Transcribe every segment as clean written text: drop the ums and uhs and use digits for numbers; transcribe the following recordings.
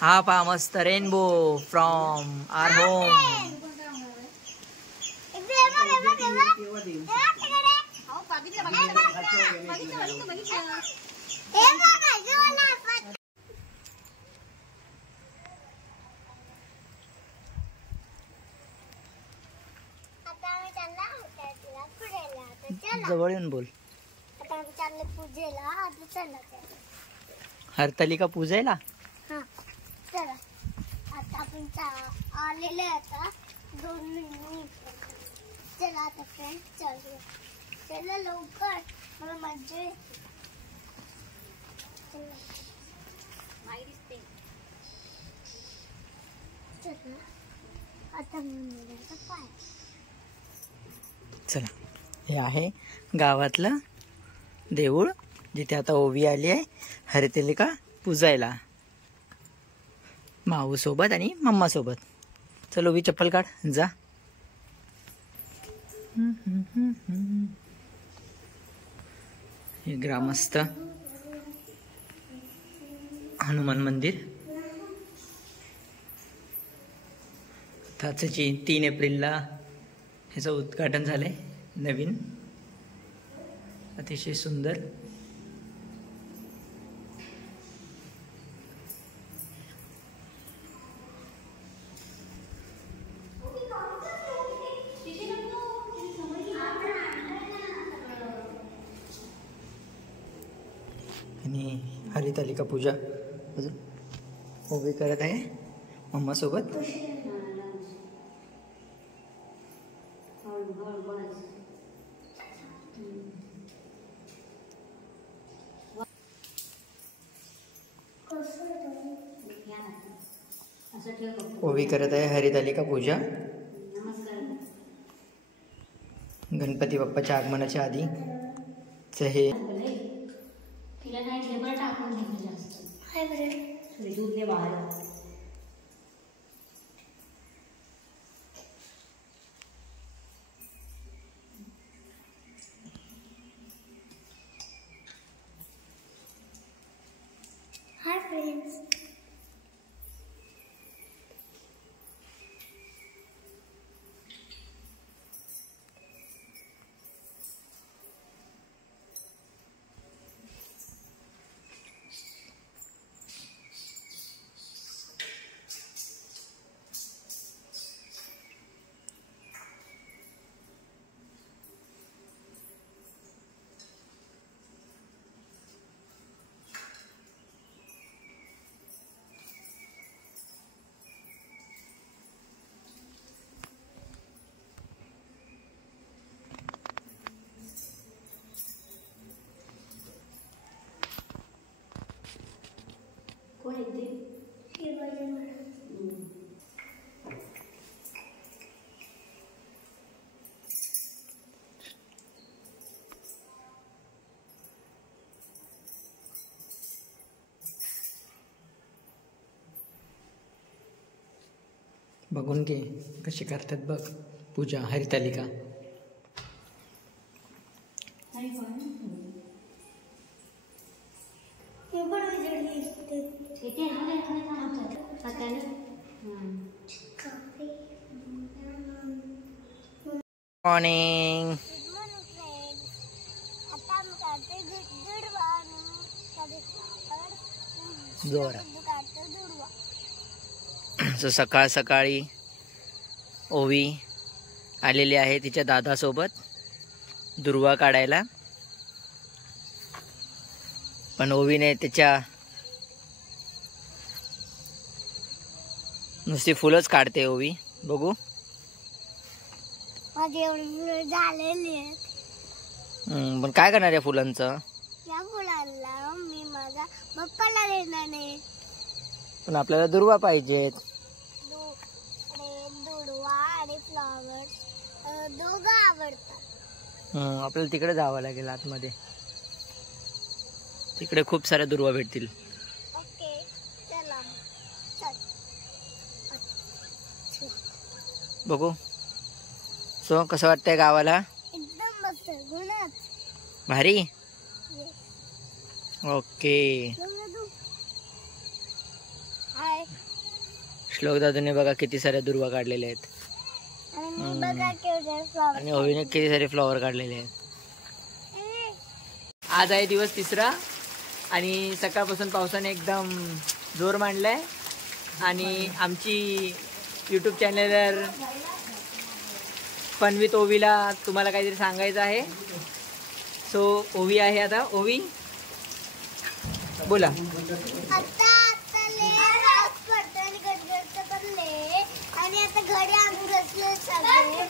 हा पहा मस्त रेनबो फ्रॉम आर होम. जवळ येऊन बोल. हरतालिका पूजायला. चला आता आपण आलेले आता 2 मिनिट. चला आता फ्रेंड्स चालू. चला लवकर मला मजा येते. आता मंदिराचा पाय. चला हे आहे गावातलं देऊळ जिथे आता ओवी आली आहे हरतालिका पूजायला माऊ सोबत आणि मम्मा सोबत. चल ओवी चप्पल काढ जा. हे ग्रामस्थ हनुमान मंदिर. आताच 3 एप्रिलला ह्याचं उद्घाटन झालंय नवीन. अतिशय सुंदर. आणि हरतालिका पूजा अजून ओवी करत आहे मम्मा सोबत. ओवी करत आहे हरतालिका पूजा. गणपती बाप्पाच्या आगमनाच्या आधी हे हाय फ्रेंड्स. बघून घे कशी करतात बघ पूजा हरतालिका. मॉर्निंग. सो सकाळ सकाळी ओवी आलेली आहे तिच्या दादासोबत दुर्वा काढायला. पण ओवीने त्याच्या नुसती फुलंच काढते ओवी. बघू माझे एवढे फुलं झालेले आहेत. पण काय करणार या फुलांचं. या फुलांना मी माझ्या बाप्पाला देणार आहे. पण आपल्याला दुर्वा पाहिजेत. दुर्वा आणि फ्लॉवर दोघं आवडतात. आपल्याला तिकडे जावं लागेल आतमध्ये. तिकडे खूप साऱ्या दुर्वा भेटतील. ओके चला चल. बघू. सो कसं वाटतंय गावाला. एकदम मस्त गुणच भारी. Okay hi. श्लोक दादूने बघा किती साऱ्या दुर्वा काढलेल्या आहेत आणि मी बघा केवढे फ्लॉवर. आणि ओवीने किती सारे फ्लॉवर काढलेले आहेत. आज आहे दिवस तिसरा आणि सकाळपासून पावसाने एकदम जोर मांडलाय आणि आमची यूट्यूब चॅनलवर फन विथ ओवीला तुम्हाला काहीतरी सांगायचं आहे. सो ओवी आहे आता. ओवी बोला. आता लय पाऊस पडतो आणि गडगडतं पण लय. आणि आता घरी आम्ही बसलोय सगळे.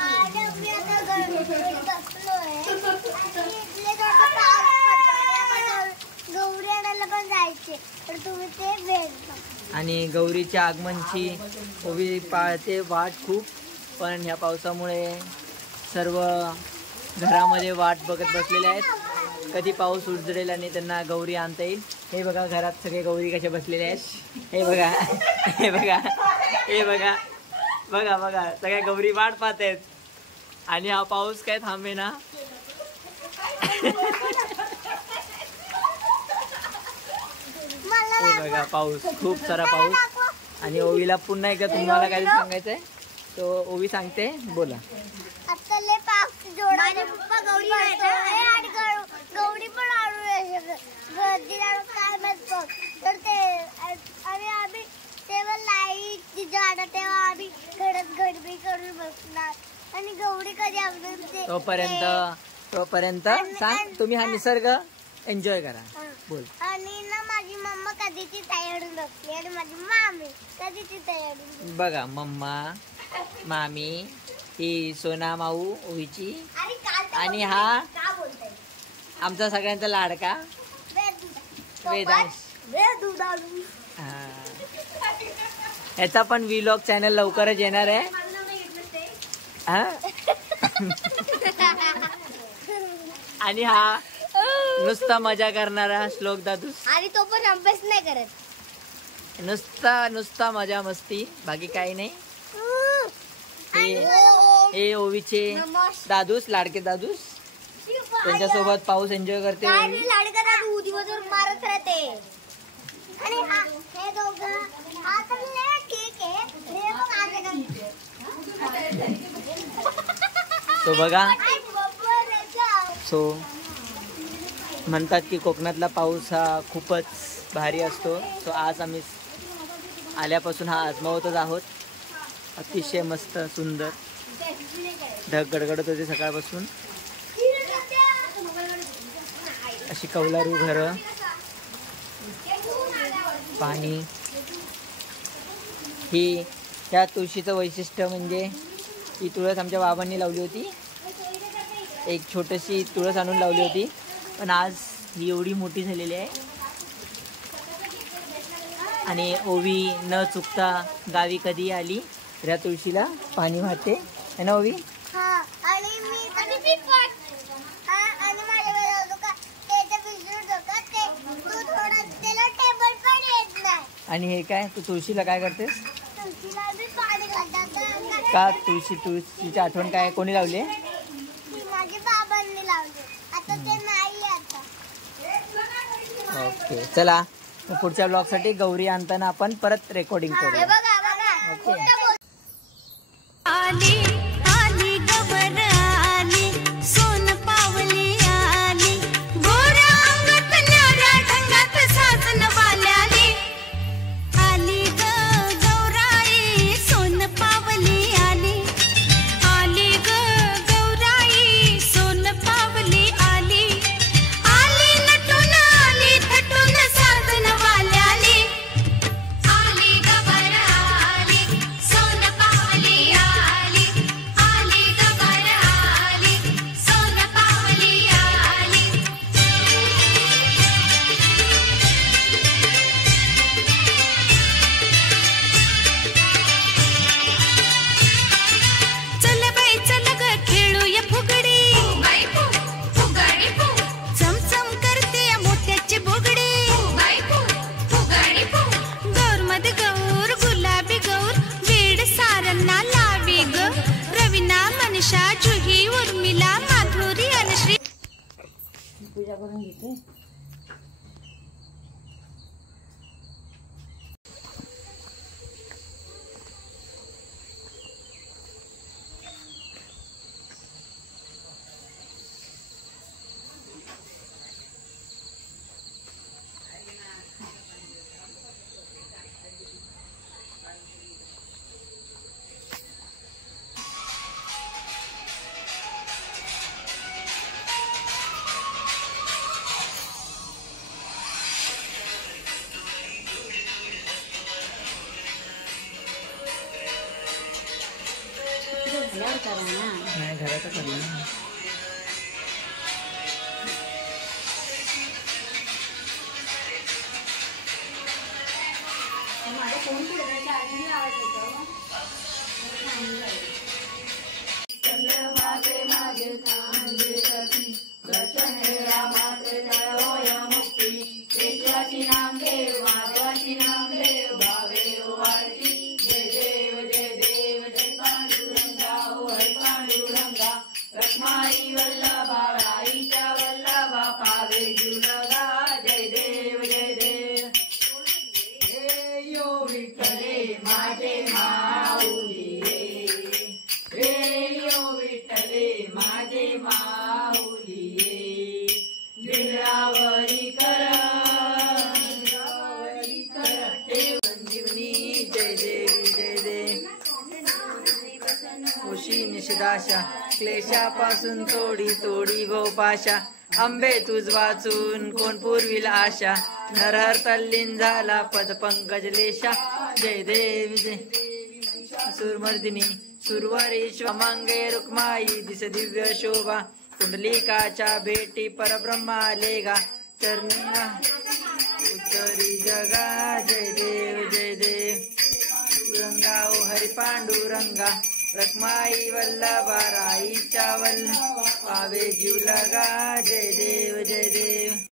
आणि मी आता घरी बसलोय आणि इथले थोडं पाऊस पडतो आणि आम्हाला गौरी आणायला पण जायचे. तर तुम्ही ते भेट बघा. आणि गौरीच्या आगमनची ओवी पाळते वाट खूप, पण ह्या पावसामुळे सर्व घरामध्ये वाट बघत बसलेले आहेत कधी पाऊस उजडेल आणि त्यांना गौरी आणता येईल. हे बघा घरात सगळे गौरी कसे बसलेले आहेत. हे बघा हे बघा हे बघा बघा बघा सगळ्या गौरी वाट पाहत आहेत आणि हा पाऊस काय थांबे ना. हे बघा पाऊस, खूप सारा पाऊस. आणि ओवीला पुन्हा एकदा तुम्हाला काय सांगायचंय तो ओवी सांगते. बोला. आता लय पाऊस जोरात. माझे पप्पा गौरी आणतोय आणि गौरी पण आणून काय माहित बघ. तर ते आणि आम्ही तेव्हा लाईट जाणार तेव्हा आम्ही घरात गडबडी करून बसणार आणि गौरी कधी आणून तोपर्यंत सांग तुम्ही हा निसर्ग एन्जॉय करा. बोल. आणि ना माझी मम्मा कधीची तयारी बसली आणि माझी मामी कधीची तयारी. बघा मम्मा मामी ही सोना माऊ ओवीची आणि हा आमचा सगळ्यांचा लाडका वेदांश. याचा पण व्लॉग चॅनल लवकरच येणार आहे. आणि हा नुसता मजा करणारा श्लोक दादू. आणि तो पण अभ्यास नाही करत. नुसता मजा मस्ती, बाकी काही नाही. हे ओवीचे दादूस, लाडके दादूस, त्यांच्यासोबत पाऊस एन्जॉय करते. लाडका दादू दिवसभर मारत राहते. आणि हे दोघं हा तर ठीक आहे. हे सो बघा. सो म्हणतात की कोकणातला पाऊस हा खूपच भारी असतो. सो आज आम्ही आल्यापासून हा आजमावतच आहोत. अतिशय मस्त सुंदर. ढग गडगडत होते सकाळपासून. अशी कौलारू घरं, पाणी. ह्या तुळशीचं वैशिष्ट्य म्हणजे ही तुळस आमच्या बाबांनी लावली होती. एक छोटीशी तुळस आणून लावली होती, पण आज ही एवढी मोठी झालेली आहे. आणि ओवी न चुकता गावी कधी आली तर या तुळशीला पाणी वाहते है ना ओवी. आणि आणि हे काय तू तुळशीला काय करतेस का. तुळशीची आठवण काय कोणी लावली. माझ्या बाबांनी लावले. आता ते नाही आता. ओके चला पुढच्या ब्लॉग साठी गौरी आणताना आपण परत रेकॉर्डिंग करू. ओके. घराचं पडलं ना. रखमाई वल्लभा राईच्या वल्लभा पावे जुलगा जय देव जय देव. हे यो विठ्ठले माझे माऊली हे यो विठ्ठले माझे माऊली बिलावरी कर ठेव संजीवनी जय देवी जय देव. खुशी निषदाशा क्लेशापासून तोडी तोडी भोपाशा आंबे तुझ वाचून कोण पूर्वील आशा नरहर तल्लीन झाला पद पंकज लेशा जय देवी जय. सुरमर्दिनी सुरवरीश्व मांगे रुक्माई दिस दिव्य शोभा कुंडलिकाच्या भेटी परब्रह्मा लेगा चरणी उत्तरी जगा जय देव जय देव. रंगा ओ हरी पांडुरंगा रखमाई वल्लभा राईच्या वल्लभा पावे जीव लगा जय देव जय देव.